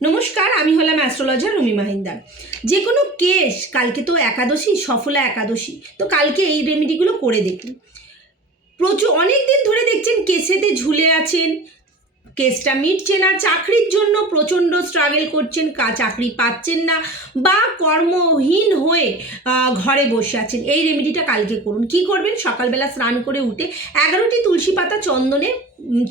নমস্কার, আমি হলাম অ্যাস্ট্রোলজার রুমি মাহিন্দার। যে কোনো কেস, কালকে তো একাদশী, সফলা একাদশী, তো কালকে এই রেমেডিগুলো করে দেখুন। অনেক দিন ধরে দেখছেন কেসেতে ঝুলে আছেন, কেসটা মিটছে না, চাকরির জন্য প্রচণ্ড স্ট্রাগল করছেন, চাকরি পাচ্ছেন না, বা কর্মহীন হয়ে ঘরে বসে আছেন। এই রেমেডিটা কালকে করুন। কি করবেন? সকালবেলা স্নান করে উঠে 11টি তুলসী পাতা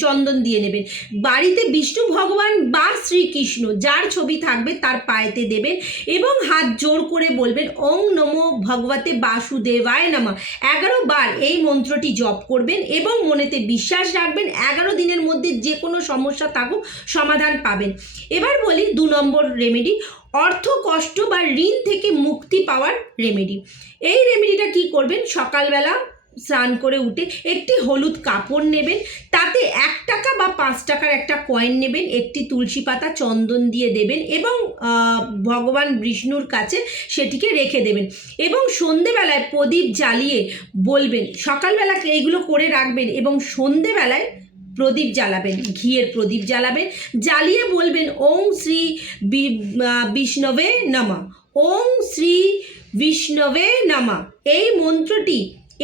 চন্দন দিয়ে নেবেন। বাড়িতে বিষ্ণু ভগবান বা শ্রীকৃষ্ণ যার ছবি থাকবে তার পায়েতে দেবেন এবং হাত জোর করে বলবেন ওং নমো ভগবতে বাসুদেবায় নমঃ। 11 বার এই মন্ত্রটি জপ করবেন এবং মনেতে বিশ্বাস রাখবেন 11 দিনের মধ্যে যে কোনো সমস্যা থাকুক সমাধান পাবেন। এবার বলি 2 নম্বর রেমেডি, অর্থ কষ্ট বা ঋণ থেকে মুক্তি পাওয়ার রেমেডি। এই রেমেডিটা কি করবেন? সকালবেলা স্নান করে উঠে একটি হলুদ কাপড় নেবেন, তাতে 1 টাকা বা 5 টাকার একটা কয়েন নেবেন, একটি তুলসী পাতা চন্দন দিয়ে দেবেন এবং ভগবান বিষ্ণুর কাছে সেটিকে রেখে দেবেন এবং সন্ধেবেলায় প্রদীপ জ্বালিয়ে বলবেন, সকালবেলা এইগুলো করে রাখবেন এবং সন্ধেবেলায় প্রদীপ জ্বালাবেন, ঘিয়ের প্রদীপ জ্বালাবেন, জ্বালিয়ে বলবেন ওং শ্রী বিষ্ণবে নমঃ, ওং শ্রী বিষ্ণবে নমঃ। এই মন্ত্রটি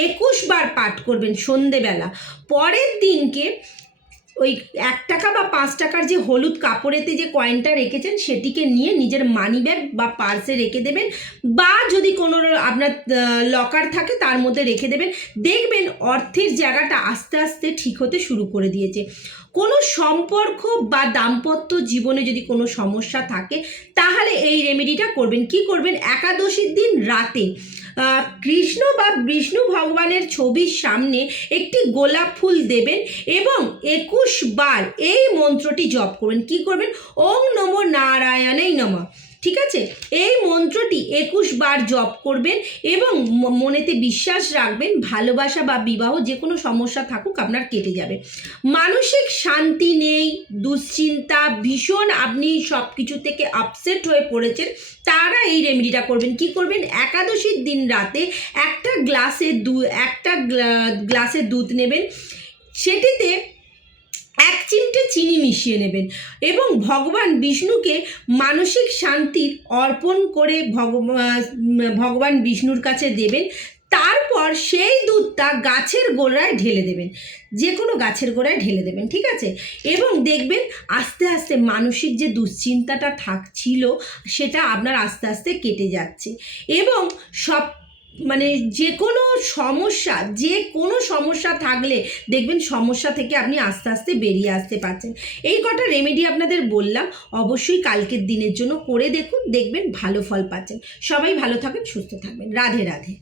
21 বার পাঠ করবেন সন্ধেবেলা। পরের দিনকে ওই 1 টাকা বা 5 টাকার যে হলুদ কাপড়েতে যে কয়েনটা রেখেছেন সেটিকে নিয়ে নিজের মানি ব্যাগ বা পার্সে রেখে দেবেন, বা যদি কোনো আপনার লকার থাকে তার মধ্যে রেখে দেবেন। দেখবেন অর্থের জায়গাটা আস্তে আস্তে ঠিক হতে শুরু করে দিয়েছে। কোনো সম্পর্ক বা দাম্পত্য জীবনে যদি কোনো সমস্যা থাকে তাহলে এই রেমেডিটা করবেন। কি করবেন? একাদশীর দিন রাতে কৃষ্ণ বা বিষ্ণু ভগবানের ছবির সামনে একটি গোলাপ ফুল দেবেন এবং 21 বার এই মন্ত্রটি জপ করবেন। কি করবেন? ওং নমো নারায়ণায় নমঃ। ঠিক আছে, এই মন্ত্রটি 21 বার জপ করবেন এবং মনেতে বিশ্বাস রাখবেন ভালোবাসা বা বিবাহ যে কোনো সমস্যা থাকুক আপনার কেটে যাবে। মানসিক শান্তি নেই, দুশ্চিন্তা, ভীষণ আপনি সব কিছু থেকে আপসেট হয়ে পড়েছেন, তারা এই রেমেডিটা করবেন। কি করবেন? একাদশীর দিন রাতে একটা গ্লাসে দুধ নেবেন, সেটিতে 1 চিমটে চিনি মিশিয়ে নেবেন এবং ভগবান বিষ্ণুকে মানসিক শান্তির অর্পণ করে ভগবান বিষ্ণুর কাছে দেবেন। তারপর সেই দুধটা গাছের গোড়ায় ঢেলে দেবেন, যে কোনো গাছের গোড়ায় ঢেলে দেবেন। ঠিক আছে, এবং দেখবেন আস্তে আস্তে মানসিক যে দুশ্চিন্তাটা থাকছিল সেটা আপনার আস্তে আস্তে কেটে যাচ্ছে এবং যে কোনো সমস্যা থাকলে দেখবেন সমস্যা থেকে আপনি আস্তে আস্তে বেরিয়ে আসতে পারছেন। এই কটা রেমেডি আপনাদের বললাম, অবশ্যই কালকের দিনের জন্য করে দেখুন, দেখবেন ভালো ফল পাচ্ছেন। সবাই ভালো থাকবেন, সুস্থ থাকবেন। রাধে রাধে।